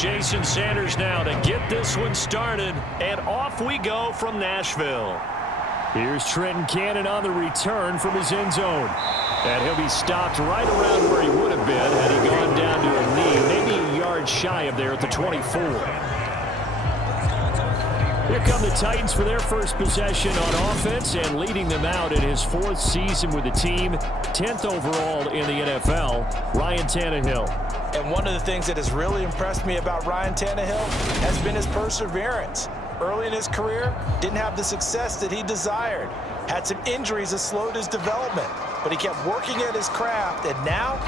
Jason Sanders now to get this one started. And off we go from Nashville. Here's Trenton Cannon on the return from his end zone. And he'll be stopped right around where he would have been had he gone down to a knee, maybe a yard shy of there at the 24. Here come the Titans for their first possession on offense, and leading them out in his 4th season with the team, 10th overall in the NFL, Ryan Tannehill. And one of the things that has really impressed me about Ryan Tannehill has been his perseverance. Early in his career, didn't have the success that he desired. Had some injuries that slowed his development, but he kept working at his craft, and now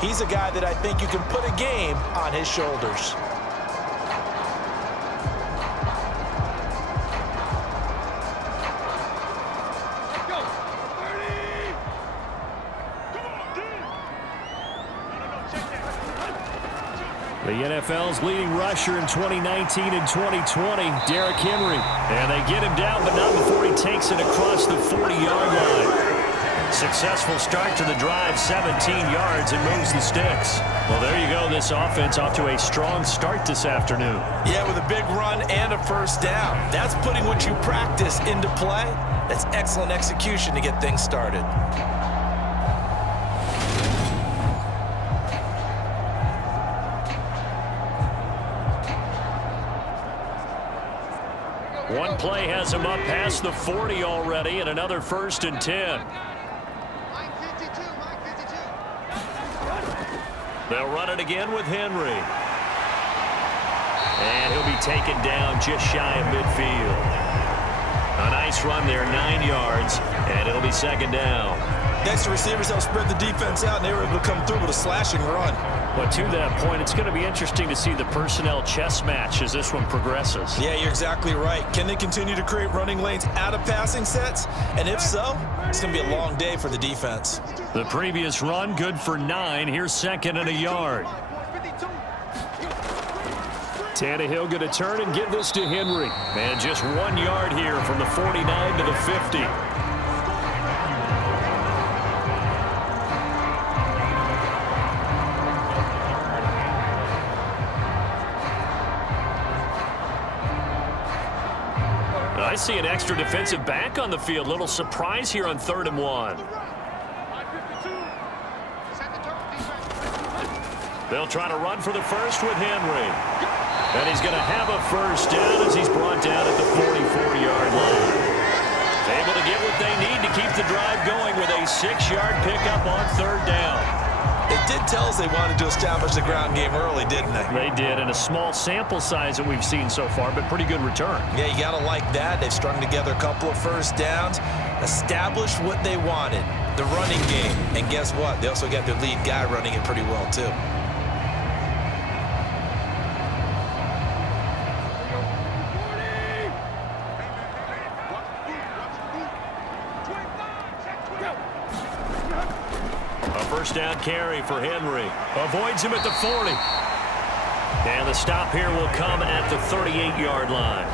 he's a guy that I think you can put a game on his shoulders. The NFL's leading rusher in 2019 and 2020, Derrick Henry. And they get him down, but not before he takes it across the 40-yard line. Successful start to the drive, 17 yards, and moves the sticks. Well, there you go. This offense off to a strong start this afternoon. Yeah, with a big run and a first down. That's putting what you practice into play. That's excellent execution to get things started. One play has him up past the 40 already, and another 1st and 10. They'll run it again with Henry. And he'll be taken down just shy of midfield. A nice run there, 9 yards, and it'll be 2nd down. Next, the receivers help spread the defense out, and they were able to come through with a slashing run. But to that point, it's going to be interesting to see the personnel chess match as this one progresses. Yeah, you're exactly right. Can they continue to create running lanes out of passing sets? And if so, it's going to be a long day for the defense. The previous run, good for 9. Here's 2nd and a yard. Tannehill going to turn and give this to Henry. And just 1 yard here from the 49 to the 50. I see an extra defensive back on the field. Little surprise here on 3rd and 1. They'll try to run for the first with Henry. And he's going to have a first down as he's brought down at the 44-yard line. Able to get what they need to keep the drive going with a 6-yard pickup on 3rd down. It did tell us they wanted to establish the ground game early, didn't they? They did, and a small sample size that we've seen so far, but pretty good return. Yeah, you got to like that. They've strung together a couple of first downs, established what they wanted, the running game. And guess what? They also got their lead guy running it pretty well, too. First down carry for Henry. Avoids him at the 40. And the stop here will come at the 38-yard line.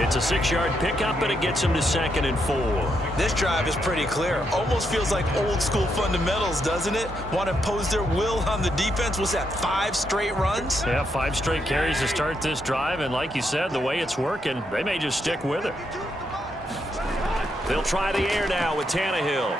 It's a 6-yard pickup, but it gets him to 2nd and 4. This drive is pretty clear. Almost feels like old school fundamentals, doesn't it? Want to impose their will on the defense. Was that 5 straight runs? Yeah, 5 straight carries to start this drive. And like you said, the way it's working, they may just stick with it. They'll try the air now with Tannehill.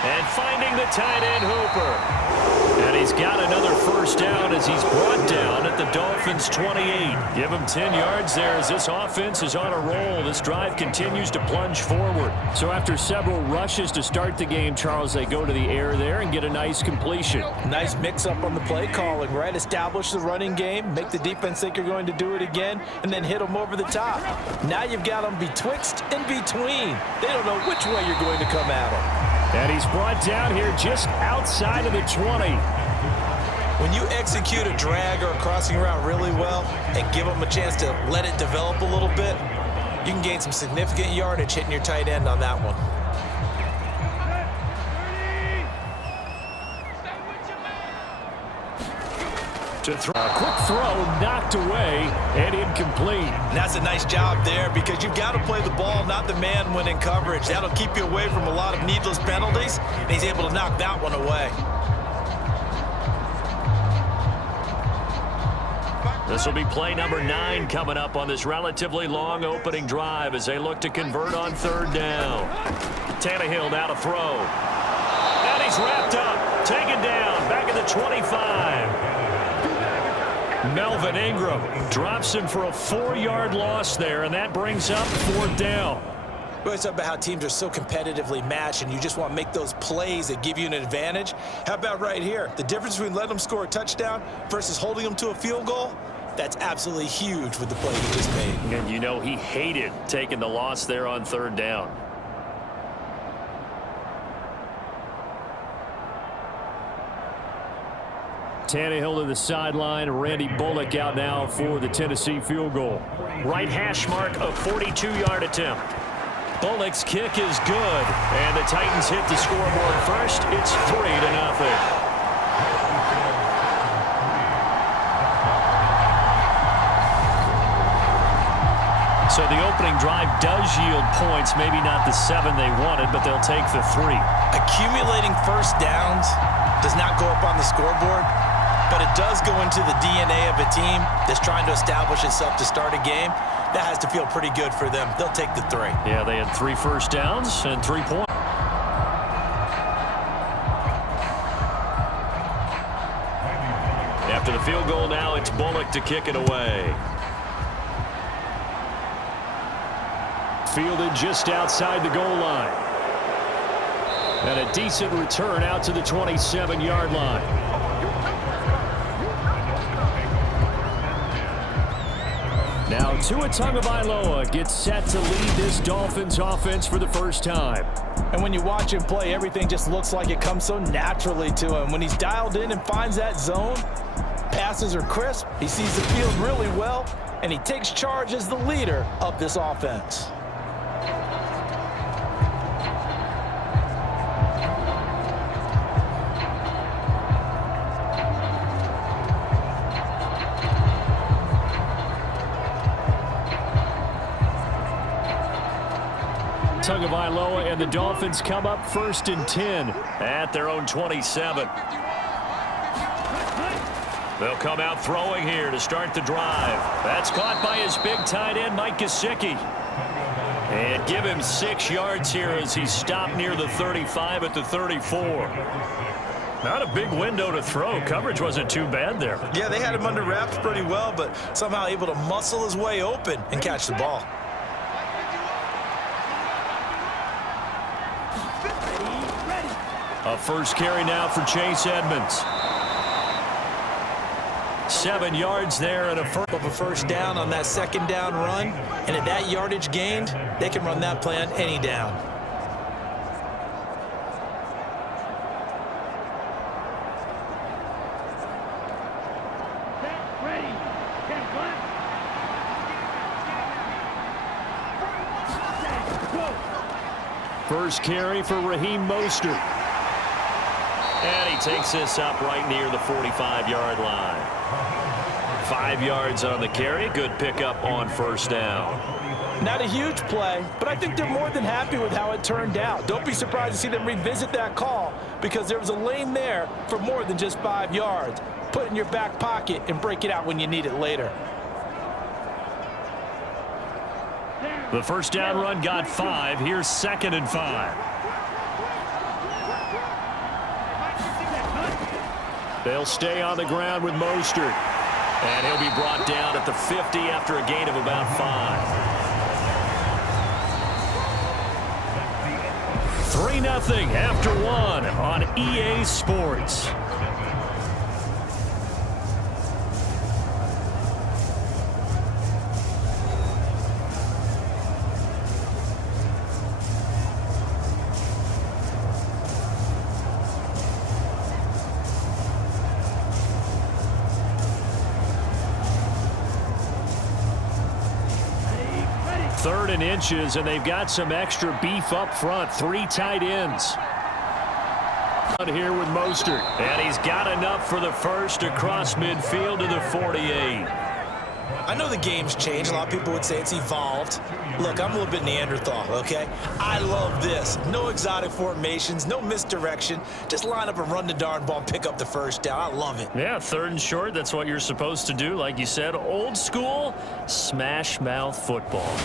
And finding the tight end Hooper. And he's got another first down as he's brought down at the Dolphins' 28. Give him 10 yards there as this offense is on a roll. This drive continues to plunge forward. So after several rushes to start the game, Charles, they go to the air there and get a nice completion. Nice mix-up on the play calling, right? Establish the running game, make the defense think you're going to do it again, and then hit them over the top. Now you've got them betwixt and between. They don't know which way you're going to come at them. And he's brought down here just outside of the 20. When you execute a drag or a crossing route really well and give them a chance to let it develop a little bit, you can gain some significant yardage hitting your tight end on that one. A quick throw knocked away and incomplete. And that's a nice job there because you've got to play the ball, not the man when in coverage. That'll keep you away from a lot of needless penalties, and he's able to knock that one away. This will be play number 9 coming up on this relatively long opening drive as they look to convert on 3rd down. Tannehill now to throw. And he's wrapped up, taken down, back at the 25. Melvin Ingram drops him for a 4-yard loss there, and that brings up 4th down. We always talk about how teams are so competitively matched, and you just want to make those plays that give you an advantage. How about right here? The difference between letting them score a touchdown versus holding them to a field goal, that's absolutely huge with the play he just made. And you know he hated taking the loss there on 3rd down. Tannehill to the sideline. Randy Bullock out now for the Tennessee field goal. Right hash mark, a 42-yard attempt. Bullock's kick is good, and the Titans hit the scoreboard first. It's 3-0. So the opening drive does yield points, maybe not the 7 they wanted, but they'll take the 3. Accumulating first downs does not go up on the scoreboard, but it does go into the DNA of a team that's trying to establish itself to start a game. That has to feel pretty good for them. They'll take the 3. Yeah, they had 3 first downs and 3 points. After the field goal now, it's Bullock to kick it away. Fielded just outside the goal line. And a decent return out to the 27-yard line. Now Tua Tagovailoa gets set to lead this Dolphins offense for the first time. And when you watch him play, everything just looks like it comes so naturally to him. When he's dialed in and finds that zone, passes are crisp, he sees the field really well, and he takes charge as the leader of this offense. Tagovailoa and the Dolphins come up 1st and 10 at their own 27. They'll come out throwing here to start the drive. That's caught by his big tight end, Mike Gesicki. And give him 6 yards here as he's stopped near the 35 at the 34. Not a big window to throw. Coverage wasn't too bad there. Yeah, they had him under wraps pretty well, but somehow able to muscle his way open and catch the ball. A first carry now for Chase Edmonds. 7 yards there and a first down on that 2nd down run. And at that yardage gained, they can run that play on any down. First carry for Raheem Mostert. And he takes this up right near the 45-yard line. 5 yards on the carry. Good pickup on 1st down. Not a huge play, but I think they're more than happy with how it turned out. Don't be surprised to see them revisit that call because there was a lane there for more than just 5 yards. Put it in your back pocket and break it out when you need it later. The first down run got 5. Here's 2nd and 5. They'll stay on the ground with Mostert. And he'll be brought down at the 50 after a gain of about 5. 3-0 after 1 on EA Sports. Third and inches, and they've got some extra beef up front. 3 tight ends. Here with Mostert. And he's got enough for the first across midfield to the 48. I know the game's changed. A lot of people would say it's evolved. Look, I'm a little bit Neanderthal, okay? I love this. No exotic formations, no misdirection. Just line up and run the darn ball and pick up the first down. I love it. Yeah, 3rd and short, that's what you're supposed to do. Like you said, old school, smash mouth football.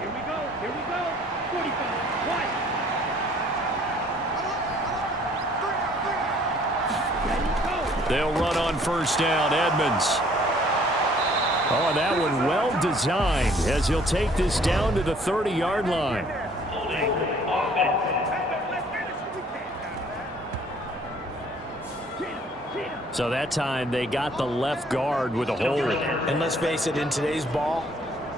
Here we go. 45. What? They'll run on 1st down. Edmonds. Oh, that one well designed as he'll take this down to the 30-yard line. So that time they got the left guard with a hold. And let's face it, in today's ball,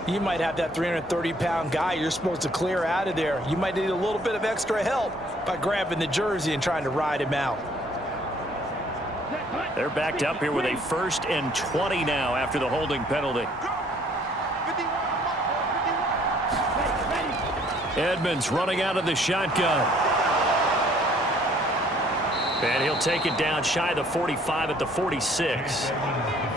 you might have that 330-pound guy you're supposed to clear out of there. You might need a little bit of extra help by grabbing the jersey and trying to ride him out. They're backed up here with a 1st and 20 now after the holding penalty. Edmonds running out of the shotgun. And he'll take it down shy of the 45 at the 46.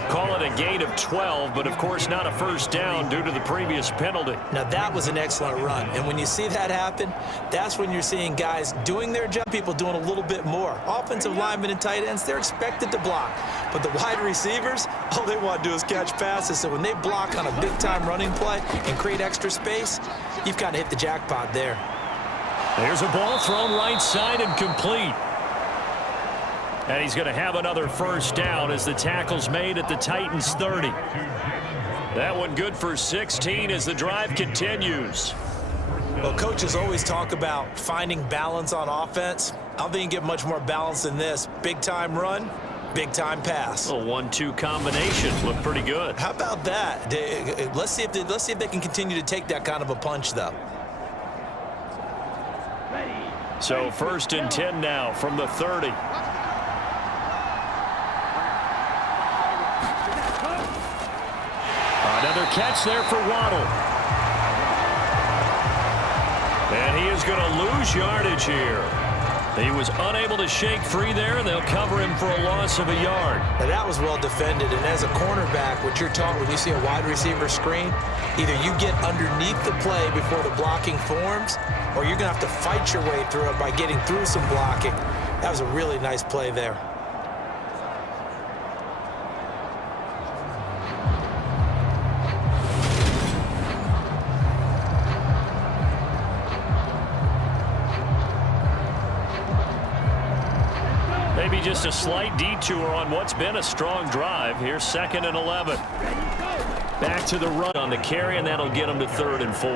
Call it a gain of 12, but of course not a 1st down due to the previous penalty. Now that was an excellent run, and when you see that happen, that's when you're seeing guys doing their job, people doing a little bit more. Offensive linemen and tight ends, they're expected to block, but the wide receivers, all they want to do is catch passes. So when they block on a big-time running play and create extra space, you've kind of hit the jackpot there. There's a ball thrown right side and complete. And he's going to have another 1st down as the tackle's made at the Titans' 30. That one good for 16 as the drive continues. Well, coaches always talk about finding balance on offense. I don't think you get much more balance than this. Big-time run, big-time pass. A 1-2 combination. Looked pretty good. How about that? Let's see if they can continue to take that kind of a punch, though. So 1st and 10 now from the 30. Another catch there for Waddle. And he is going to lose yardage here. He was unable to shake free there, and they'll cover him for a loss of a yard. Now that was well defended, and as a cornerback, what you're taught when you see a wide receiver screen, either you get underneath the play before the blocking forms, or you're going to have to fight your way through it by getting through some blocking. That was a really nice play there. Maybe just a slight detour on what's been a strong drive. Here's 2nd and 11. Back to the run on the carry, and that'll get them to 3rd and 4.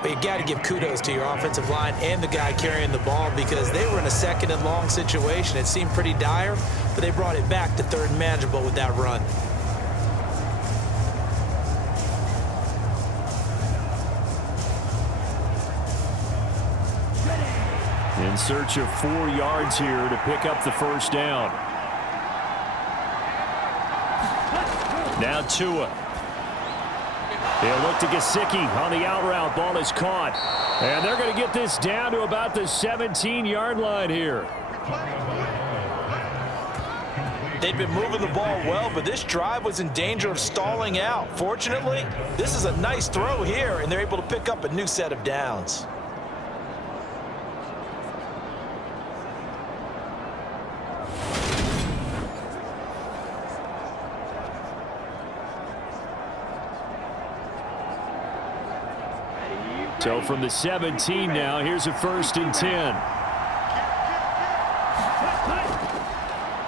But you got to give kudos to your offensive line and the guy carrying the ball because they were in a 2nd and long situation. It seemed pretty dire, but they brought it back to 3rd and manageable with that run. In search of 4 yards here to pick up the 1st down. Now Tua. He'll look to Gesicki on the out route. Ball is caught. And they're going to get this down to about the 17-yard line here. They've been moving the ball well, but this drive was in danger of stalling out. Fortunately, this is a nice throw here, and they're able to pick up a new set of downs. So from the 17 now, here's a 1st and 10.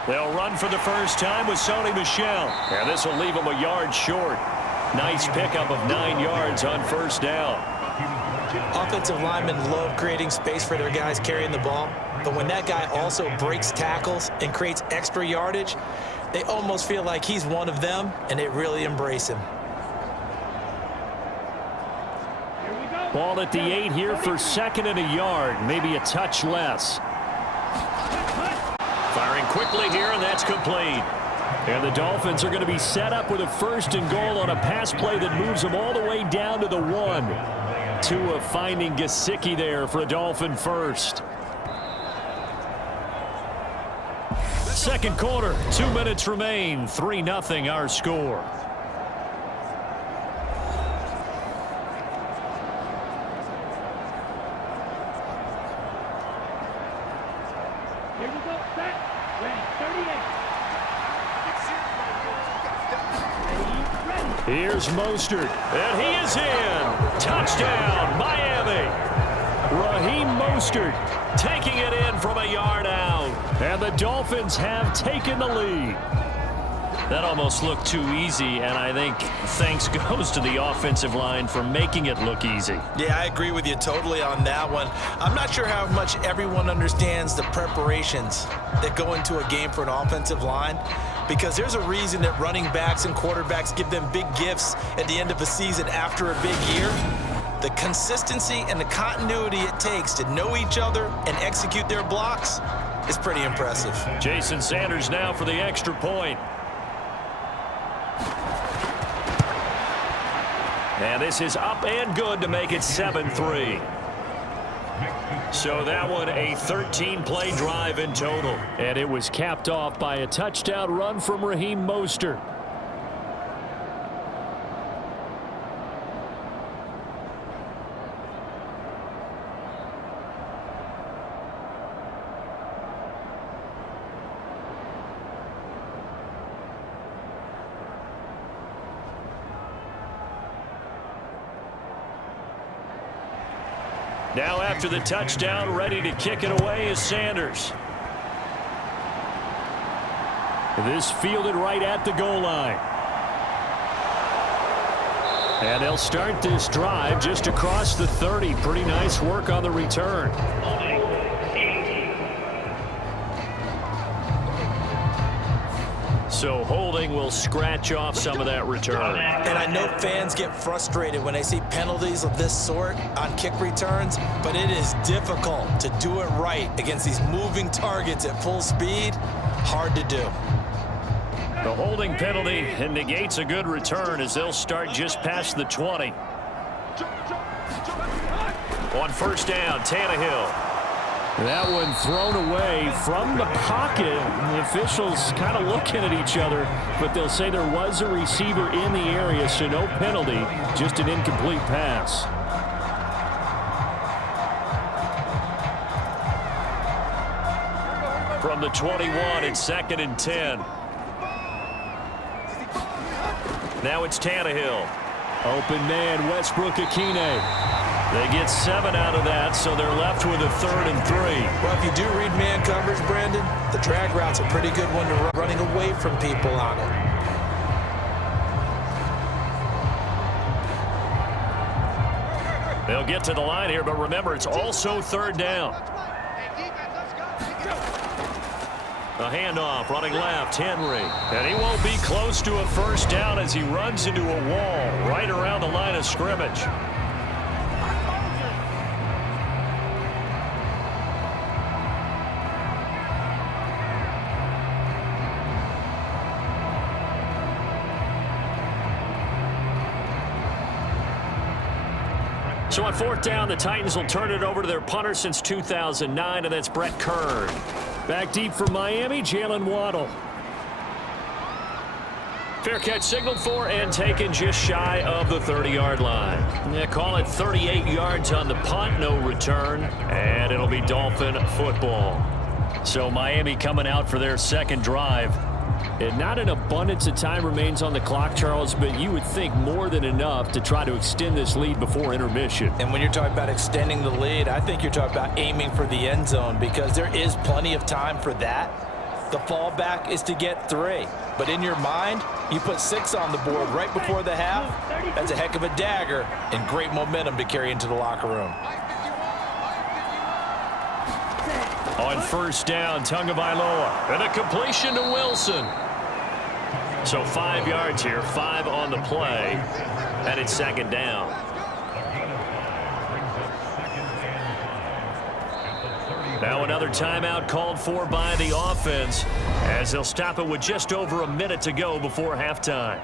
They'll run for the first time with Sony Michel. And this will leave them a yard short. Nice pickup of 9 yards on 1st down. Offensive linemen love creating space for their guys carrying the ball. But when that guy also breaks tackles and creates extra yardage, they almost feel like he's one of them, and they really embrace him. Ball at the 8 here for 2nd and a yard, maybe a touch less. Firing quickly here, and that's complete. And the Dolphins are going to be set up with a 1st and goal on a pass play that moves them all the way down to the 1. Tua finding Gesicki there for a Dolphin first. Second quarter, 2 minutes remain. 3-0 our score. Here we go. Set. Ready. 38. Here's Mostert, and he is in. Touchdown, Miami. Raheem Mostert taking it in from a yard out. And the Dolphins have taken the lead. That almost looked too easy, and I think thanks goes to the offensive line for making it look easy. Yeah, I agree with you totally on that one. I'm not sure how much everyone understands the preparations that go into a game for an offensive line, because there's a reason that running backs and quarterbacks give them big gifts at the end of a season after a big year. The consistency and the continuity it takes to know each other and execute their blocks is pretty impressive. Jason Sanders now for the extra point. And this is up and good to make it 7-3. So that one a 13-play drive in total. And it was capped off by a touchdown run from Raheem Mostert. Now after the touchdown, ready to kick it away is Sanders. This fielded right at the goal line. And they'll start this drive just across the 30. Pretty nice work on the return. So holding will scratch off some of that return. And I know fans get frustrated when they see penalties of this sort on kick returns, but it is difficult to do it right against these moving targets at full speed. Hard to do. The holding penalty negates a good return as they'll start just past the 20. On first down, Tannehill. That one thrown away from the pocket. The officials kind of looking at each other, but they'll say there was a receiver in the area, so no penalty, just an incomplete pass. From the 21, it's 2nd and 10. Now it's Tannehill. Open man, Westbrook-Ikhine. They get 7 out of that, so they're left with a 3rd and 3. Well, if you do read man coverage, Brandon, the drag route's a pretty good one to running away from people on it. They'll get to the line here, but remember, it's also 3rd down. A handoff, running left, Henry. And he won't be close to a first down as he runs into a wall right around the line of scrimmage. So on 4th down, the Titans will turn it over to their punter since 2009, and that's Brett Kern. Back deep for Miami, Jalen Waddle. Fair catch signaled for and taken just shy of the 30-yard line. Yeah, call it 38 yards on the punt, no return, and it'll be Dolphin football. So Miami coming out for their second drive. And not an abundance of time remains on the clock, Charles, but you would think more than enough to try to extend this lead before intermission. And when you're talking about extending the lead, I think you're talking about aiming for the end zone, because there is plenty of time for that. The fallback is to get 3. But in your mind, you put 6 on the board right before the half. That's a heck of a dagger and great momentum to carry into the locker room. On first down, Tagovailoa. And a completion to Wilson. So 5 yards here, 5 on the play. And it's 2nd down. Now another timeout called for by the offense as they'll stop it with just over a minute to go before halftime.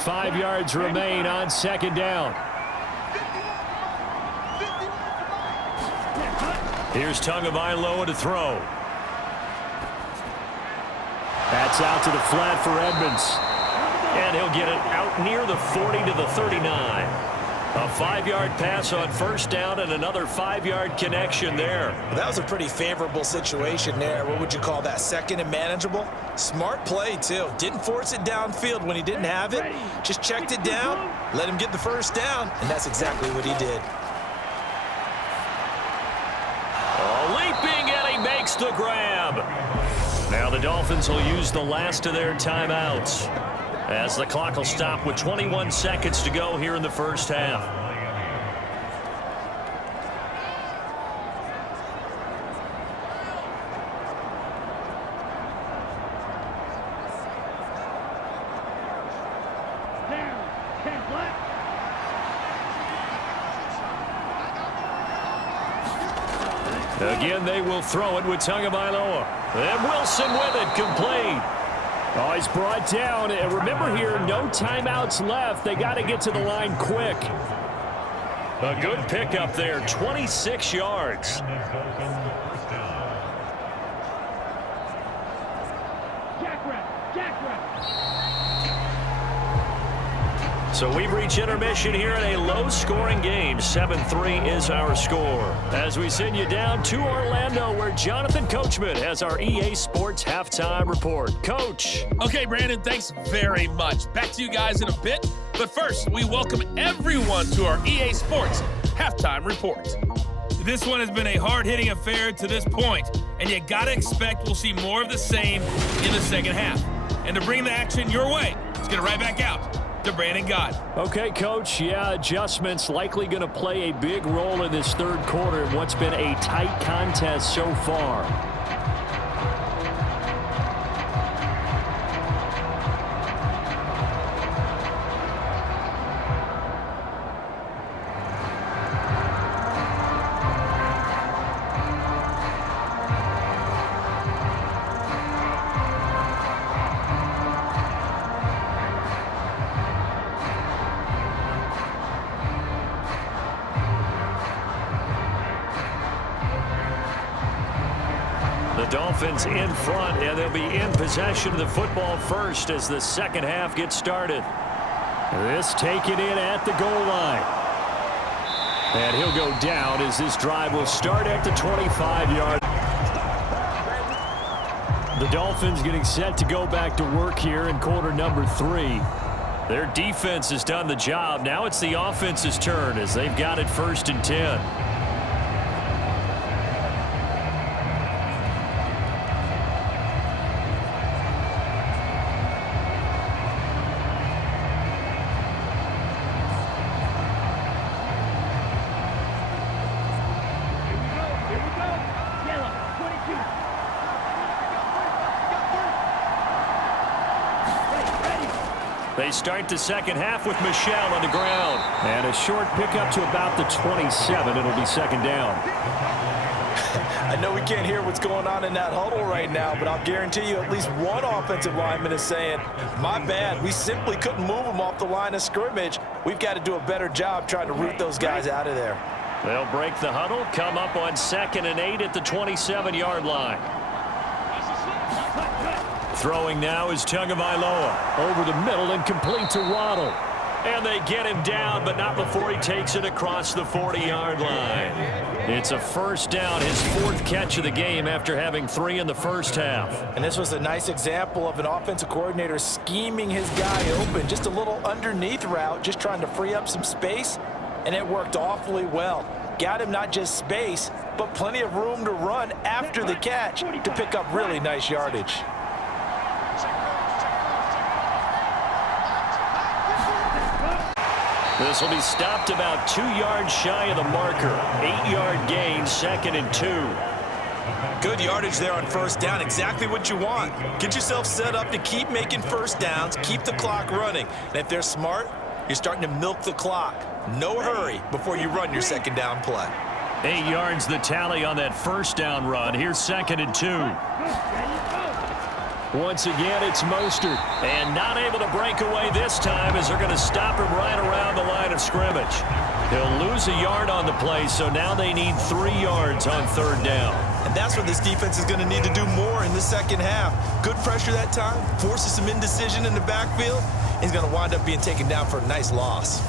5 yards remain on second down. Here's Tagovailoa to throw. That's out to the flat for Edmonds. And he'll get it out near the 40 to the 39. A 5-yard pass on first down and another 5-yard connection there. That was a pretty favorable situation there. What would you call that? Second and manageable? Smart play, too. Didn't force it downfield when he didn't have it. Just checked it down, let him get the first down, and that's exactly what he did. Leaping, and he makes the grab. Now the Dolphins will use the last of their timeouts, as the clock will stop with 21 seconds to go here in the first half. Down. 10 flat. Again, they will throw it with Tagovailoa. And Wilson with it, complete. Oh, he's brought down. And remember here, no timeouts left. They got to get to the line quick. A good pickup there, 26 yards. Jack rep. So we've reached intermission here in a low-scoring game. 7-3 is our score. As we send you down to Orlando, where Jonathan Coachman has our EA Sports Halftime Report. Coach. Okay, Brandon, thanks very much. Back to you guys in a bit. But first, we welcome everyone to our EA Sports Halftime Report. This one has been a hard-hitting affair to this point, and you got to expect we'll see more of the same in the second half. And to bring the action your way, let's get it right back out to Brandon God. Okay, Coach. Yeah, adjustments likely going to play a big role in this third quarter in what's been a tight contest so far. The Dolphins in front, and they'll be in possession of the football first as the second half gets started. This taken in at the goal line. And he'll go down as this drive will start at the 25-yard. The Dolphins getting set to go back to work here in quarter number 3. Their defense has done the job. Now it's the offense's turn as they've got it 1st and 10. They start the second half with Michel on the ground. And a short pickup to about the 27. It'll be second down. I know we can't hear what's going on in that huddle right now, but I'll guarantee you at least one offensive lineman is saying, my bad, we simply couldn't move them off the line of scrimmage. We've got to do a better job trying to root those guys out of there. They'll break the huddle, come up on 2nd and 8 at the 27-yard line. Throwing now is Tagovailoa over the middle and complete to Waddle. And they get him down, but not before he takes it across the 40-yard line. It's a first down, his 4th catch of the game after having 3 in the first half. And this was a nice example of an offensive coordinator scheming his guy open. Just a little underneath route, just trying to free up some space, and it worked awfully well. Got him not just space, but plenty of room to run after the catch to pick up really nice yardage. This will be stopped about 2 yards shy of the marker. 8-yard gain, 2nd and 2. Good yardage there on first down. Exactly what you want. Get yourself set up to keep making first downs, keep the clock running. And if they're smart, you're starting to milk the clock. No hurry before you run your second down play. 8 yards the tally on that first down run. Here's 2nd and 2. Once again, it's Mostert. And not able to break away this time as they're going to stop him right around the line of scrimmage. He'll lose a yard on the play, so now they need 3 yards on 3rd down. And that's what this defense is going to need to do more in the second half. Good pressure that time, forces some indecision in the backfield. He's going to wind up being taken down for a nice loss.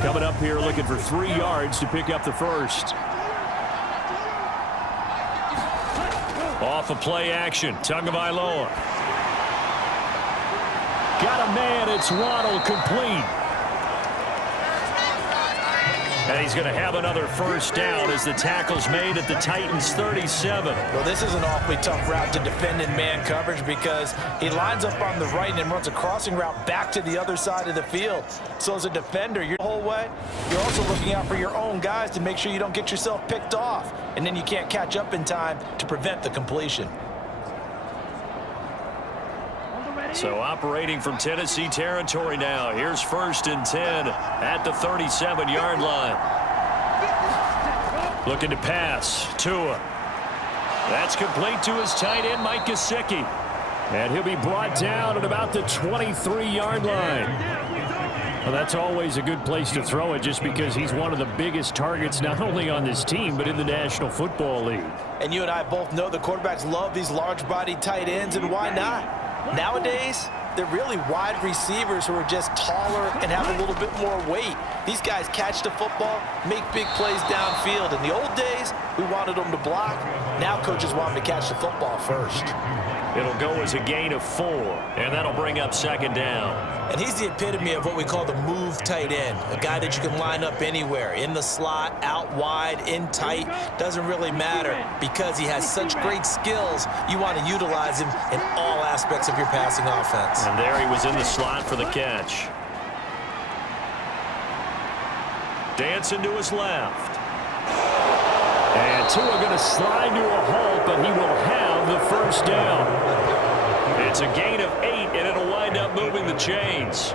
Coming up here looking for 3 yards to pick up the first. Off of play action, Tagovailoa. Got a man, it's Waddle, complete. And he's going to have another first down as the tackle's made at the Titans' 37. Well, this is an awfully tough route to defend in man coverage because he lines up on the right and then runs a crossing route back to the other side of the field. So as a defender, you're the whole way. You're also looking out for your own guys to make sure you don't get yourself picked off. And then you can't catch up in time to prevent the completion. So operating from Tennessee territory now. Here's 1st and 10 at the 37-yard line. Looking to pass. Tua. That's complete to his tight end, Mike Gesicki. And he'll be brought down at about the 23-yard line. Well, that's always a good place to throw it just because he's one of the biggest targets not only on this team but in the National Football League. And you and I both know the quarterbacks love these large-bodied tight ends, and why not? Nowadays, they're really wide receivers who are just taller and have a little bit more weight. These guys catch the football, make big plays downfield. In the old days, we wanted them to block. Now coaches want them to catch the football first. It'll go as a gain of 4, and that'll bring up 2nd down. And he's the epitome of what we call the move tight end, a guy that you can line up anywhere, in the slot, out wide, in tight, doesn't really matter. Because he has such great skills, you want to utilize him in all aspects of your passing offense. And there he was in the slot for the catch. Dancing to his left. And Tua going to slide to a halt, but he will have the first down. It's a gain of 8, and it'll wind up moving the chains.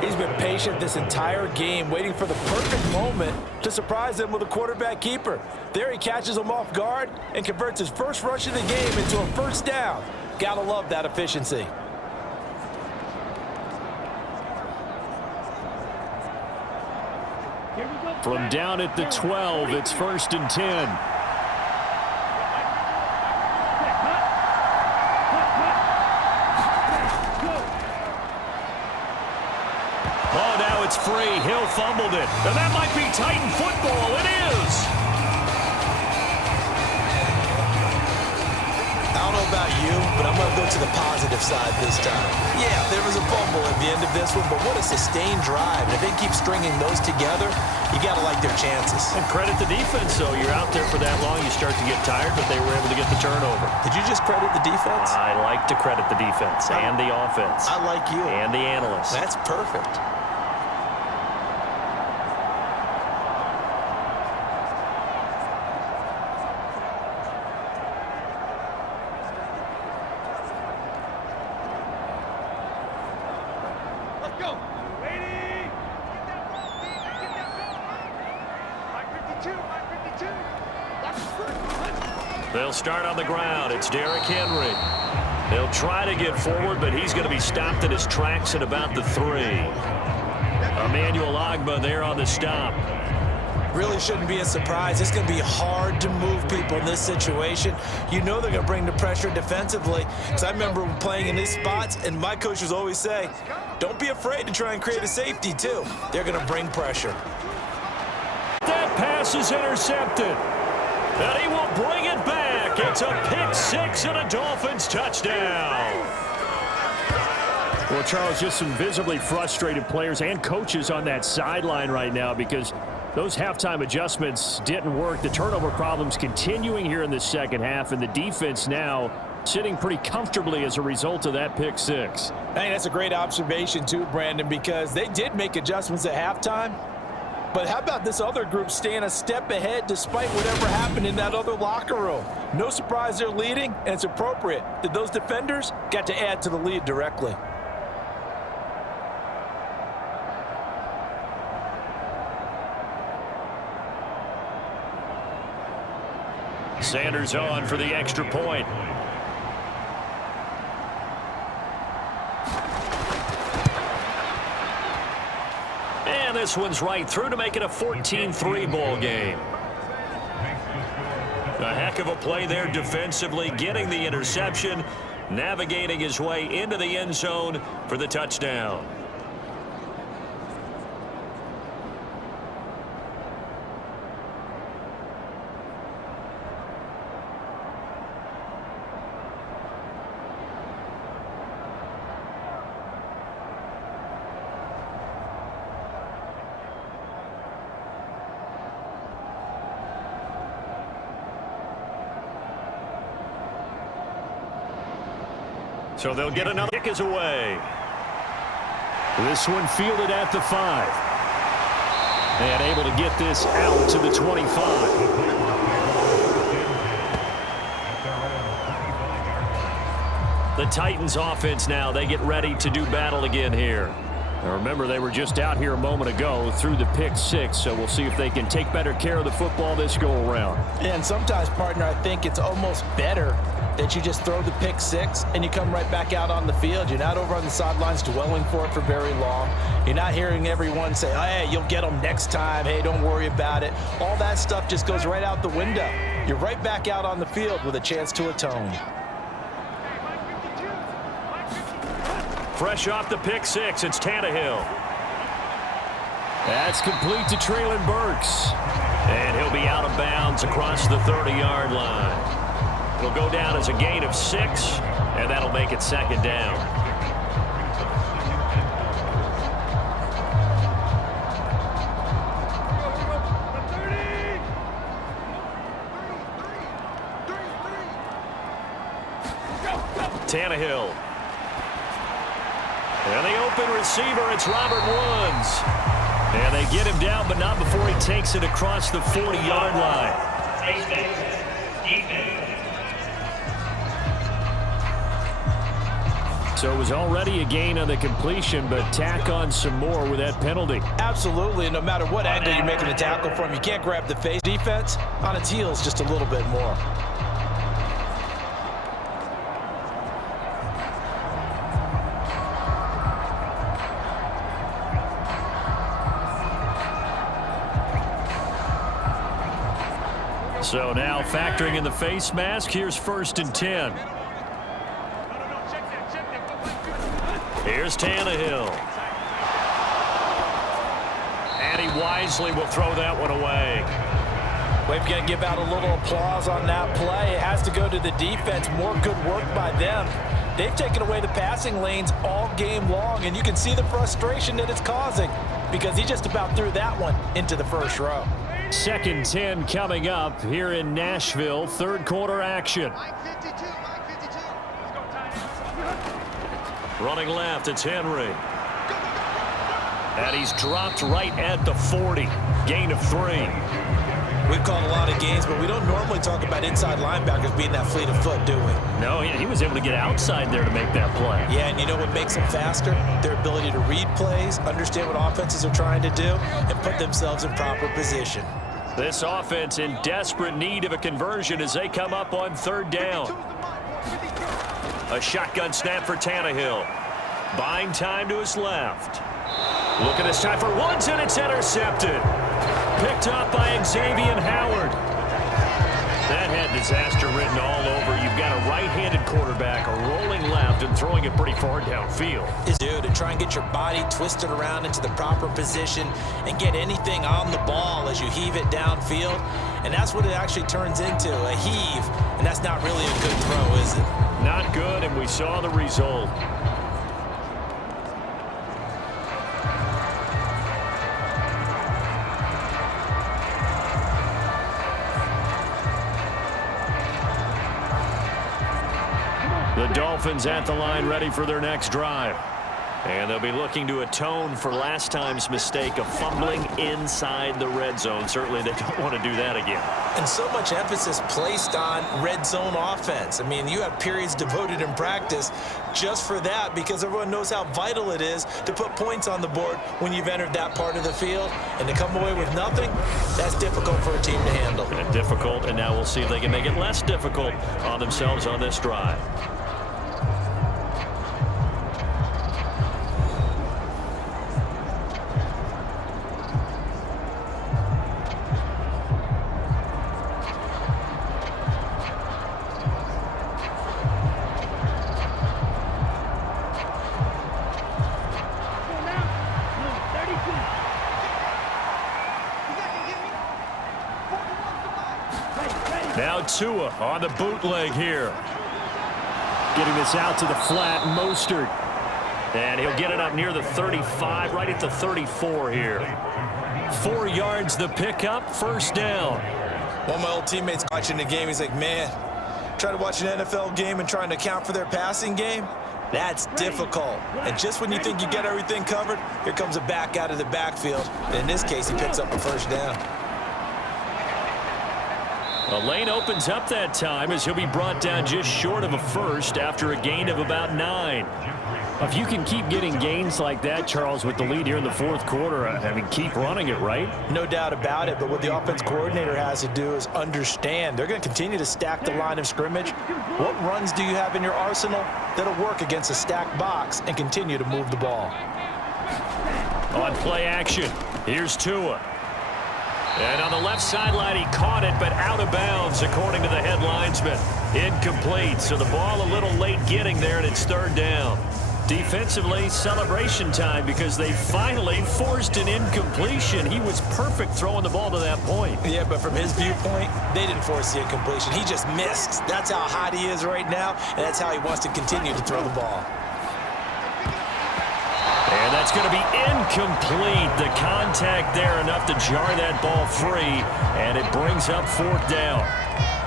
He's been patient this entire game, waiting for the perfect moment to surprise him with a quarterback keeper. There he catches him off guard and converts his first rush of the game into a first down. Gotta love that efficiency. From down at the 12, it's 1st and 10. Oh, now it's free. Hill fumbled it. And that might be Titan football. It is. I don't know about you, but I'm going to go to the positive side this time. Yeah, there was a fumble at the end of this one, but what a sustained drive. And if they keep stringing those together, you got to like their chances. And credit the defense, though. You're out there for that long, you start to get tired, but they were able to get the turnover. Did you just credit the defense? I like to credit the defense and the offense. I like you. And the analysts. That's perfect. They'll start on the ground. It's Derrick Henry. They'll try to get forward, but he's going to be stopped in his tracks at about the 3. Emmanuel Ogbah there on the stop. Really shouldn't be a surprise. It's going to be hard to move people in this situation. You know they're going to bring the pressure defensively. Because I remember playing in these spots, and my coaches always say, don't be afraid to try and create a safety, too. They're going to bring pressure. That pass is intercepted. And he will bring it back. It's a pick 6 and a Dolphins touchdown. Well, Charles, just some visibly frustrated players and coaches on that sideline right now because those halftime adjustments didn't work. The turnover problems continuing here in the second half, and the defense now sitting pretty comfortably as a result of that pick 6. I think that's a great observation too, Brandon, because they did make adjustments at halftime, But how about this other group staying a step ahead despite whatever happened in that other locker room? No surprise they're leading, and it's appropriate that those defenders got to add to the lead directly. Sanders on for the extra point. And this one's right through to make it a 14-3 ball game. A heck of a play there defensively, getting the interception, navigating his way into the end zone for the touchdown. So they'll get another kick is away. This one fielded at the 5. And able to get this out to the 25. The Titans offense now, they get ready to do battle again here. Now remember, they were just out here a moment ago through the pick 6, so we'll see if they can take better care of the football this go around. And sometimes, partner, I think it's almost better that you just throw the pick 6 and you come right back out on the field. You're not over on the sidelines dwelling for it for very long. You're not hearing everyone say, hey, you'll get them next time. Hey, don't worry about it. All that stuff just goes right out the window. You're right back out on the field with a chance to atone. Fresh off the pick 6, it's Tannehill. That's complete to Treylon Burks. And he'll be out of bounds across the 30-yard line. It'll go down as a gain of 6, and that'll make it second down. Tannehill. And the open receiver, it's Robert Woods. And they get him down, but not before he takes it across the 40-yard line. So it was already a gain on the completion, but tack on some more with that penalty. Absolutely, and no matter what angle you're making a tackle from, you can't grab the face. Defense on its heels just a little bit more. So now factoring in the face mask, here's 1st and 10. Here's Tannehill. And he wisely will throw that one away. We've got to give out a little applause on that play. It has to go to the defense. More good work by them. They've taken away the passing lanes all game long, and you can see the frustration that it's causing because he just about threw that one into the first row. 2nd 10 coming up here in Nashville. 3rd quarter action. Running left, it's Henry. And he's dropped right at the 40. Gain of 3. We've called a lot of games, but we don't normally talk about inside linebackers being that fleet of foot, do we? No, he was able to get outside there to make that play. Yeah, and you know what makes them faster? Their ability to read plays, understand what offenses are trying to do, and put themselves in proper position. This offense in desperate need of a conversion as they come up on 3rd down. A shotgun snap for Tannehill. Buying time to his left. Looking this time for Woods, and it's intercepted. Picked up by Xavier Howard. That had disaster written all over. You've got a right-handed quarterback rolling left and throwing it pretty far downfield. Dude, to try and get your body twisted around into the proper position and get anything on the ball as you heave it downfield. And that's what it actually turns into, a heave. And that's not really a good throw, is it? Not good, and we saw the result. The Dolphins at the line ready for their next drive. And they'll be looking to atone for last time's mistake of fumbling inside the red zone. Certainly they don't want to do that again. And so much emphasis placed on red zone offense. I mean, you have periods devoted in practice just for that because everyone knows how vital it is to put points on the board when you've entered that part of the field. And to come away with nothing, that's difficult for a team to handle. And difficult, and now we'll see if they can make it less difficult on themselves on this drive. Now Tua on the bootleg here. Getting this out to the flat, Mostert. And he'll get it up near the 35, right at the 34 here. 4 yards the pickup, first down. One of my old teammates watching the game, he's like, man, trying to watch an NFL game and trying to account for their passing game, that's difficult. And just when you think you get everything covered, here comes a back out of the backfield. And in this case, he picks up a first down. A lane opens up that time as he'll be brought down just short of a first after a gain of about 9. If you can keep getting gains like that, Charles, with the lead here in the fourth quarter, I mean, keep running it, right? No doubt about it, but what the offense coordinator has to do is understand they're going to continue to stack the line of scrimmage. What runs do you have in your arsenal that'll work against a stacked box and continue to move the ball? On play action, here's Tua. And on the left sideline, he caught it, but out of bounds, according to the head linesman. Incomplete, so the ball a little late getting there, and it's third down. Defensively, celebration time because they finally forced an incompletion. He was perfect throwing the ball to that point. Yeah, but from his viewpoint, they didn't force the incompletion. He just missed. That's how hot he is right now, and that's how he wants to continue to throw the ball. And that's going to be incomplete. The contact there enough to jar that ball free, and it brings up fourth down.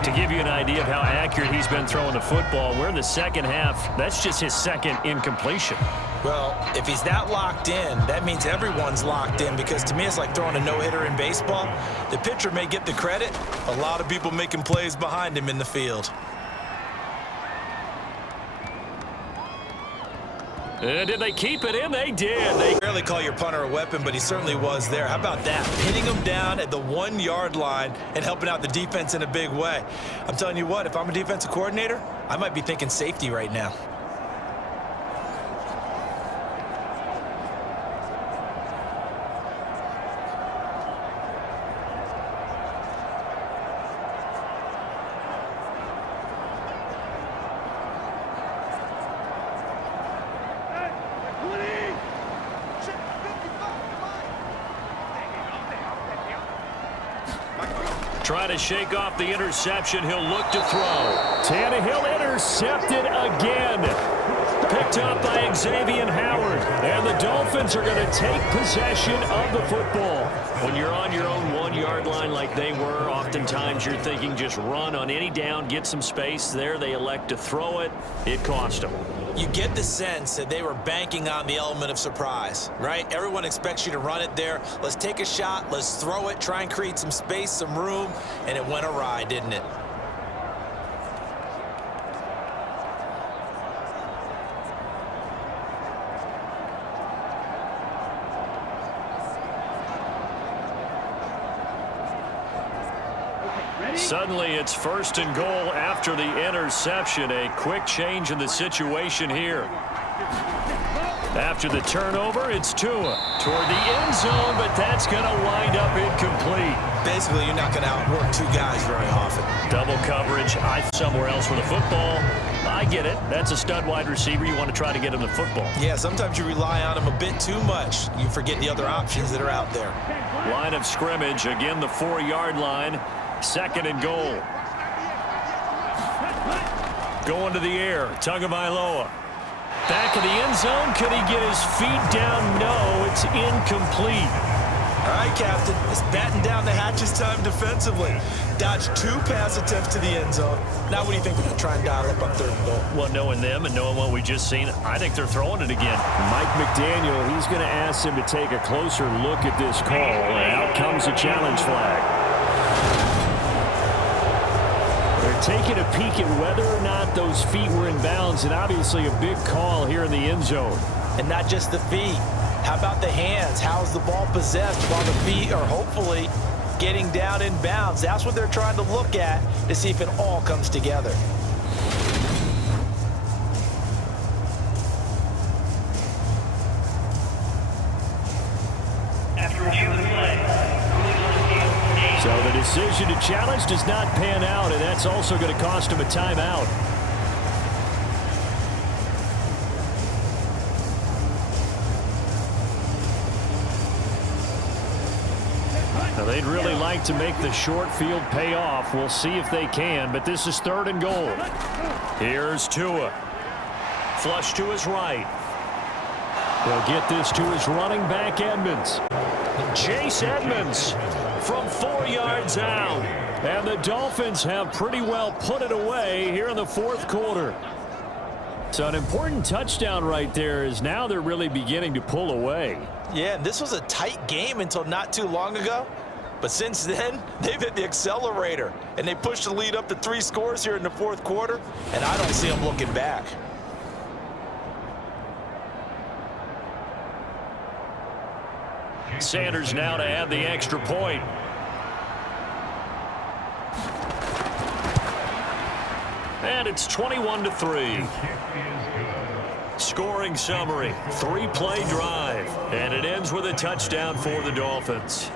To give you an idea of how accurate he's been throwing the football, we're in the second half. That's just his second incompletion. Well, if he's that locked in, that means everyone's locked in because to me it's like throwing a no-hitter in baseball. The pitcher may get the credit. A lot of people making plays behind him in the field. Did they keep it in? They did. They rarely call your punter a weapon, but he certainly was there. How about that? Pinning him down at the 1-yard line and helping out the defense in a big way. I'm telling you what, if I'm a defensive coordinator, I might be thinking safety right now. try to shake off the interception. He'll look to throw. Tannehill intercepted again. Picked up by Xavier Howard. And the Dolphins are going to take possession of the football. When you're on your own 1-yard line like they were, oftentimes you're thinking just run on any down, get some space. There they elect to throw it. It cost them. You get the sense that they were banking on the element of surprise, right? Everyone expects you to run it there. Let's take a shot. Let's throw it. Try and create some space, some room. And it went awry, didn't it? Suddenly, it's 1st and goal after the interception. A quick change in the situation here. After the turnover, it's Tua toward the end zone, but that's going to wind up incomplete. Basically, you're not going to outwork two guys very often. Double coverage. Somewhere else with the football. I get it. That's a stud wide receiver. You want to try to get him the football. Yeah, sometimes you rely on him a bit too much. You forget the other options that are out there. Line of scrimmage. Again, the 4-yard line. 2nd and goal. Going to the air. Tagovailoa. Back of the end zone. Could he get his feet down? No, it's incomplete. All right, Captain, it's batten down the hatches time defensively. Dodged 2 pass attempts to the end zone. Now what do you think they're going to try and dial up on 3rd and goal? Well, knowing them and knowing what we just seen, I think they're throwing it again. Mike McDaniel, he's going to ask him to take a closer look at this call, and out comes a challenge flag. They're taking a peek at whether or not those feet were in bounds, and obviously a big call here in the end zone. And not just the feet. How about the hands? How's the ball possessed while the feet are hopefully getting down in bounds? That's what they're trying to look at to see if it all comes together. So the decision to challenge does not pan out, and that's also going to cost him a timeout. Now, they'd really like to make the short field pay off. We'll see if they can, but this is 3rd and goal. Here's Tua. Flush to his right. They'll get this to his running back, Edmonds. Chase Edmonds from 4 yards out. And the Dolphins have pretty well put it away here in the 4th quarter. So an important touchdown right there is now they're really beginning to pull away. Yeah, this was a tight game until not too long ago. But since then, they've hit the accelerator, and they pushed the lead up to 3 scores here in the 4th quarter, and I don't see them looking back. Sanders now to add the extra point. And it's 21-3. Scoring summary, 3-play drive, and it ends with a touchdown for the Dolphins.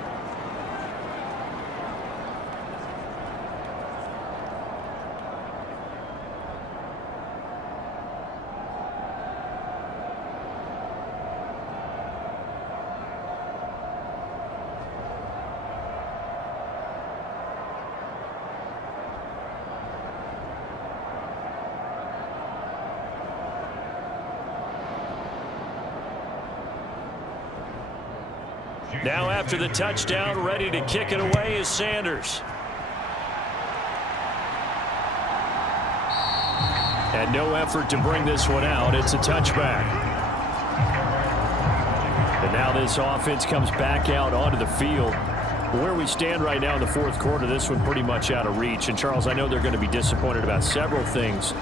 Now after the touchdown, ready to kick it away is Sanders. And no effort to bring this one out. It's a touchback. And now this offense comes back out onto the field. Where we stand right now in the 4th quarter, this one pretty much out of reach. And, Charles, I know they're going to be disappointed about several things.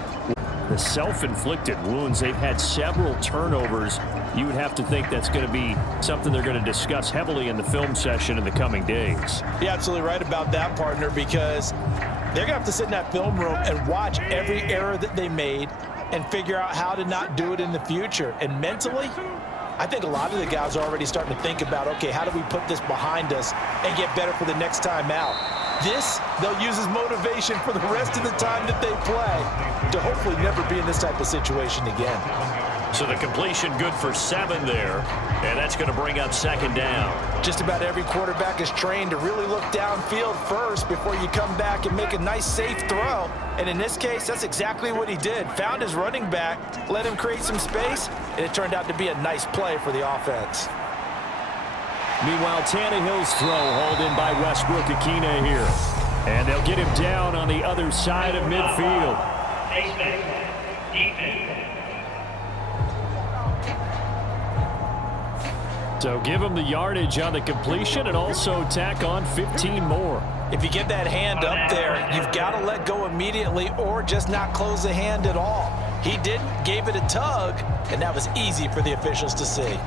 The self-inflicted wounds, they've had several turnovers. You would have to think that's going to be something they're going to discuss heavily in the film session in the coming days. You're absolutely right about that, partner, because they're going to have to sit in that film room and watch every error that they made and figure out how to not do it in the future. And mentally, I think a lot of the guys are already starting to think about, okay, how do we put this behind us and get better for the next time out? This, they'll use as motivation for the rest of the time that they play to hopefully never be in this type of situation again. So the completion good for 7 there, and that's going to bring up 2nd down. Just about every quarterback is trained to really look downfield first before you come back and make a nice, safe throw. And in this case, that's exactly what he did. Found his running back, let him create some space, and it turned out to be a nice play for the offense. Meanwhile, Tannehill's throw hauled in by Westbrook-Akine here. And they'll get him down on the other side of midfield. So give him the yardage on the completion and also tack on 15 more. If you get that hand up there, you've got to let go immediately or just not close the hand at all. He didn't, gave it a tug, and that was easy for the officials to see.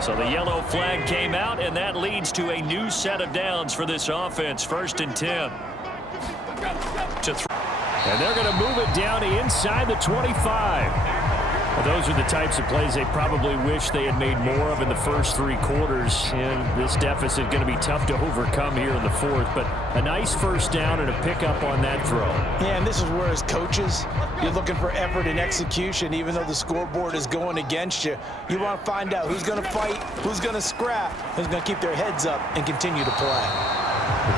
So the yellow flag came out, and that leads to a new set of downs for this offense. 1st and 10. And they're going to move it down inside the 25. Well, those are the types of plays they probably wish they had made more of in the first 3 quarters. And this deficit going to be tough to overcome here in the 4th. But a nice first down and a pickup on that throw. Yeah, and this is where as coaches, you're looking for effort and execution. Even though the scoreboard is going against you, you want to find out who's going to fight, who's going to scrap, who's going to keep their heads up and continue to play.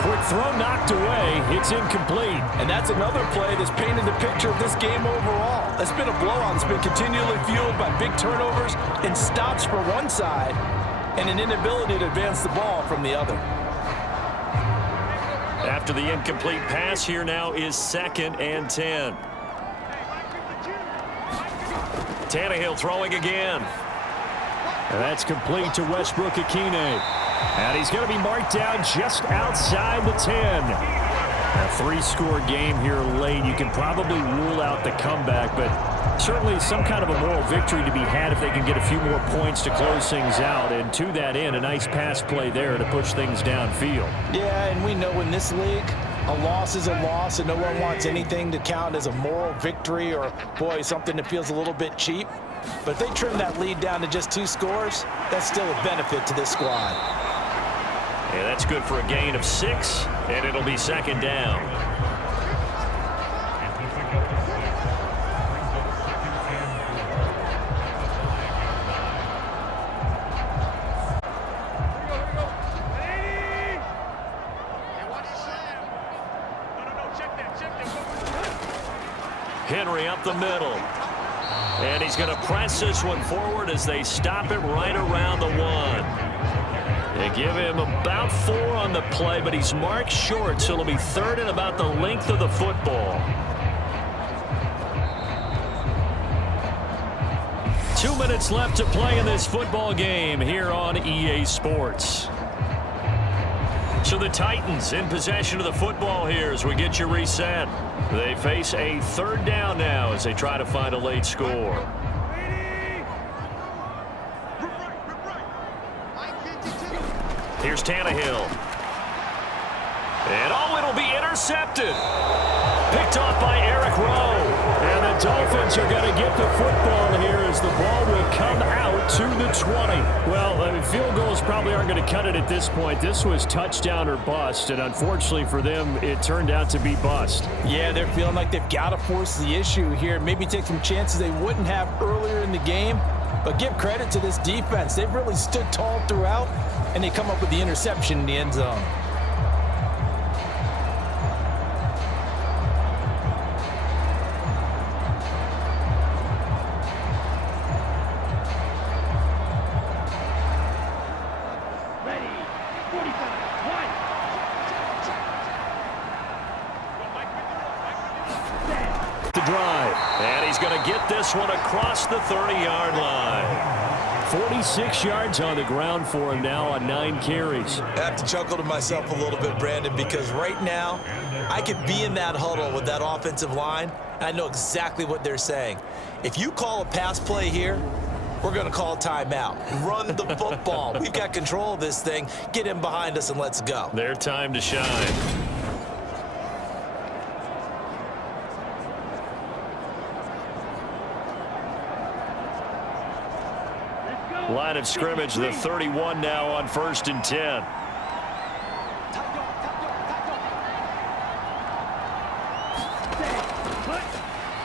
Quick throw knocked away. It's incomplete. And that's another play that's painted the picture of this game overall. It's been a blowout. It's been continually fueled by big turnovers and stops for one side and an inability to advance the ball from the other. After the incomplete pass, here now is 2nd and 10. Tannehill throwing again. And that's complete to Westbrook-Ikhine. And he's going to be marked down just outside the 10. A 3-score game here late. You can probably rule out the comeback, but certainly some kind of a moral victory to be had if they can get a few more points to close things out. And to that end, a nice pass play there to push things downfield. Yeah, and we know in this league, a loss is a loss, and no one wants anything to count as a moral victory or, boy, something that feels a little bit cheap. But if they trim that lead down to just 2 scores, that's still a benefit to this squad. Yeah, that's good for a gain of 6, and it'll be 2nd down. Henry up the middle. And he's going to press this one forward as they stop it right around the 1. They give him about 4 on the play, but he's marked short, so it'll be 3rd and about the length of the football. 2 minutes left to play in this football game here on EA Sports. So the Titans in possession of the football here as we get you reset. They face a 3rd down now as they try to find a late score. Here's Tannehill. And oh, it'll be intercepted. Picked off by Eric Rowe. And the Dolphins are going to get the football here as the ball will come out to the 20. Well, I mean, field goals probably aren't going to cut it at this point. This was touchdown or bust, and unfortunately for them, it turned out to be bust. Yeah, they're feeling like they've got to force the issue here. Maybe take some chances they wouldn't have earlier in the game. But give credit to this defense. They've really stood tall throughout, and they come up with the interception in the end zone. To drive, and he's going to get this one across the 30-yard line. 46 yards on the ground for him now on 9 carries. I have to chuckle to myself a little bit, Brandon, because right now I could be in that huddle with that offensive line, and I know exactly what they're saying. If you call a pass play here, we're going to call a timeout. Run the football. We've got control of this thing. Get in behind us and let's go. Their time to shine. Line of scrimmage, the 31 now on 1st and 10.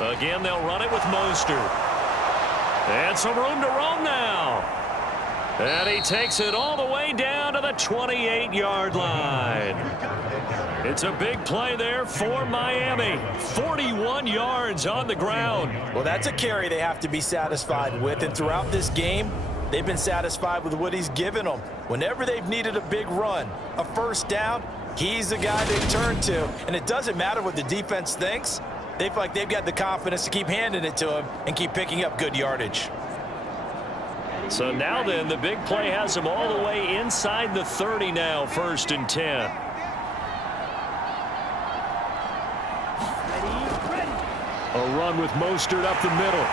Again, they'll run it with Mostert. And some room to roam now. And he takes it all the way down to the 28-yard line. It's a big play there for Miami. 41 yards on the ground. Well, that's a carry they have to be satisfied with, and throughout this game, they've been satisfied with what he's given them. Whenever they've needed a big run, a 1st down, he's the guy they turn to. And it doesn't matter what the defense thinks. They feel like they've got the confidence to keep handing it to him and keep picking up good yardage. So now then, the big play has him all the way inside the 30 now, 1st and 10. A run with Mostert up the middle.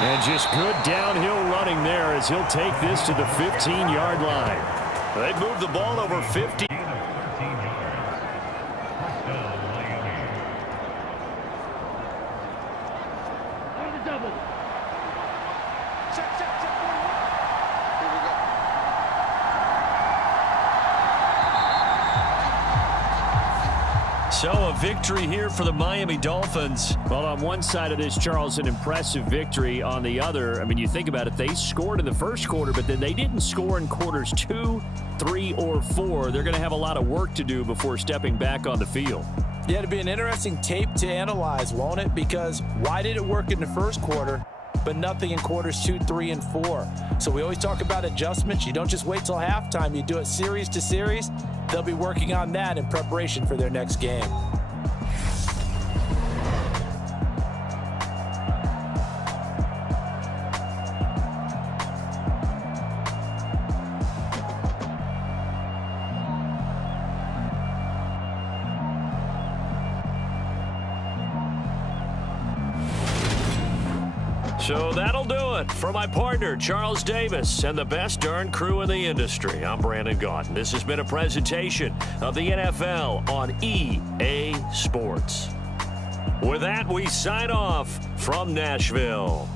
And just good downhill running there as he'll take this to the 15-yard line. They've moved the ball over 50. So a victory here for the Miami Dolphins. Well, on one side of this, Charles, an impressive victory. On the other, I mean, you think about it, they scored in the first quarter, but then they didn't score in quarters 2, 3, or 4. They're going to have a lot of work to do before stepping back on the field. Yeah, it'll be an interesting tape to analyze, won't it? Because why did it work in the first quarter, but nothing in quarters 2, 3, and 4? So we always talk about adjustments. You don't just wait till halftime. You do it series to series. They'll be working on that in preparation for their next game. So that'll do it for my partner, Charles Davis, and the best darn crew in the industry. I'm Brandon Gaudin. This has been a presentation of the NFL on EA Sports. With that, we sign off from Nashville.